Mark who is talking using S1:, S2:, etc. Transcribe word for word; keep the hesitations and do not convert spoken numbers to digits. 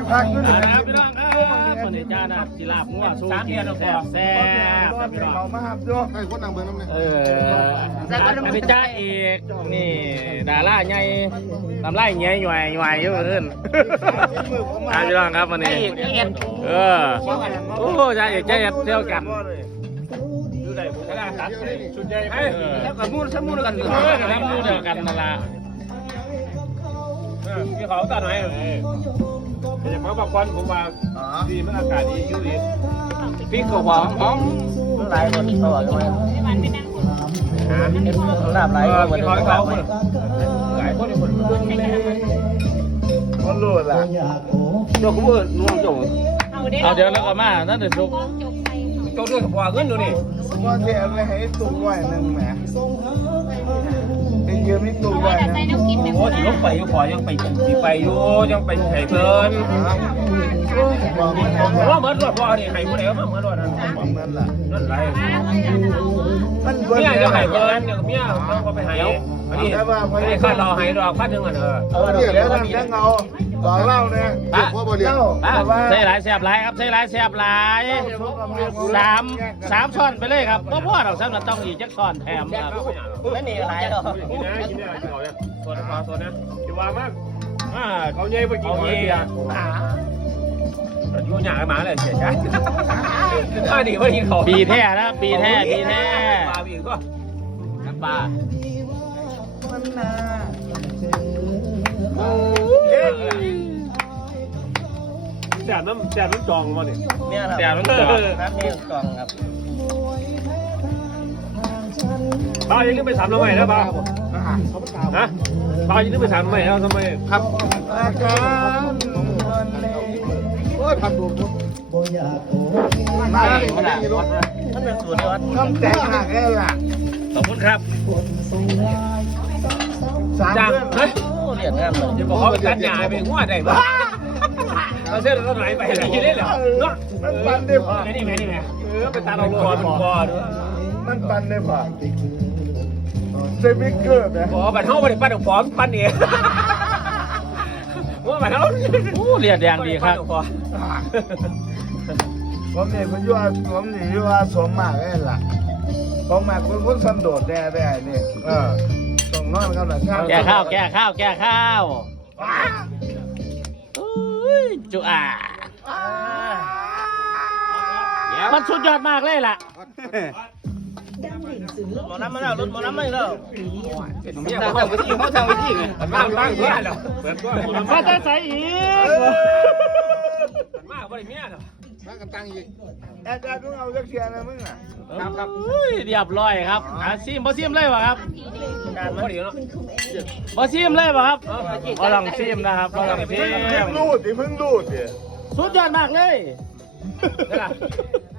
S1: พักด้วย
S2: ครับพี่น้องครับคนนี้จ้านะจิลาบงัวสู้กินแซ่บแซ่บครับพี่น้อง
S1: เขามาหับด้วย
S3: ให้คนนั่งเบิ่งน้ำเนี่ย
S2: เอออันนี้จ้าเอกนี่ดาราใหญ่ทำไรเงี้ยหน่วยหน่วยเยอะขึ้นอ่าพี่น้องครับวันนี้เออโอ้จ้าเอกจ้าเอกเที่ยวกันดูได้ผมก็ได้ตัดชุดใหญ่แล้วกับมูนชั้นมูนกันเออกับมูนเดียวกันนั่นละพี่เขาตัดหน่อยแต่เพราะบางคนผมว่าดีมันอากาศดีอยู่ดีพี่ก็หอมหอมหลายคนเขาบอกว่าหลาบหลายคนพี่เขาเขาหลายคนคน
S1: มันรู้ละ
S2: โจกมือนุ่งโจกเอาเดี๋ยวแล้วก็มานั่นเดี๋ยวโจกโจกด้วยกับหัวเงินดูนี่
S1: ว่าแกไม่ให้ตุ้งไว้หนึ่งแหมไอ้เยอะไม่ตุ้งไว้นะ
S2: โอ้ที่ลงไปอยู่พอยังไปที่ไปอยู่ยังไปไห้เพิ่นว่าเหมือนรถพอนี่ไห้ผู้ใดว่าเหมือนรถนั่น
S1: นั่นแหละ
S2: นั่นไร
S1: มัน
S2: เมียจะไห้เพิ่นเมียต้องก็ไปไห้อันนี้อันนี้ค่าเราไห้ดอกพันหนึ่งอ่ะเออ
S1: เออเดี๋ยวนั่นจะเงาต่อเล่าเนี่ย
S3: พ่อบ่เรียน
S1: เล่าแต่ว่า
S2: ใส่หลายแซ่บหลายครับใส่หลายแซ่บหลายสามสามช้อนไปเลยครับเพราะพ่อเราสำหรับต้องอีกจักช้อนแถมครับไม่มีอะไรหรอกกินนะกินนะกินเอาเนี่ยส่วนพอส่วนนะคิดว่ามากอ่าเขาเย่ไปกินเขาเย่ยุ่งยากมาเลยเสียใจอ่าดีว่ากินเขาปีแท้นะปีแท้ปีแท้ปลาบีก็น้ำปลา
S1: มันนา
S2: แซ่บน้ำแซ่บน้ำจองมาเนี่ยแซ่บน้ำจองน้ำนี่จองครับป้ายังนึกไปสามทำไมนะป้าฮะป้ายังนึกไปสามทำไมแล้วทำไมครับ
S1: อาการโอ้ยทำดูมาเลยมันเป็นสูตรวัดต้องแต่งหนักแค่ละ
S2: ขอบคุณครับ
S1: สาม
S2: จัง
S1: เดือน
S2: เฮ้ยเรียนงานเลยจะบอกเขาตัดหญ้าไปหัวได้ปะเราเชื่อเราไหนไปไหนกินได้เหรอเนาะ
S1: มันปันได้ผ่า
S2: นี่ไหมนี่ไหมเออไปตาเราคอเป็นคอด้วย
S1: มันปันได้ผ่าเซมิเกอร์นะ
S2: บอกบัตรเท่าบัตรปั้นของฟอมปั้นเองว่าบัตรเท่าโอ้เรียนแดงดีครับ
S1: ผมเนี่ยผมอยู่ผมนี่อยู่ว่าสมมากแค่ละผมมากเป็นคนสันโดษแน่แน่เนี่ยเออต้องนอนกันหลังข้าว
S2: แก่ข้าวแก่ข้าวแก่ข้าวจุอ่ามันสุดยอดมากเลยล่ะหมอน้ำมาแล้วรถหมอน้ำมาแล้วเนี่ยเขาไปที่เขาทางไปที่ไงมันมาตั้งเพื่อนแล้วมาจะใส่อีกมันมาบริเมียเนาะ
S3: มากันตั้งอีก
S1: อาจารย์ต้องเอาจักเชียร์นะมึงอ่ะ
S2: ครับครับเรียบร้อยครับอาซิมบอซิมเลยวะครับการมาเดี๋ยวเนาะบอซิมเลยวะครับบอลองซิมนะครับบอลองซิ
S1: เพิ่ง
S2: ม
S1: รูดดิเพิ่งรูดดิ
S2: สุดยอดมากเลย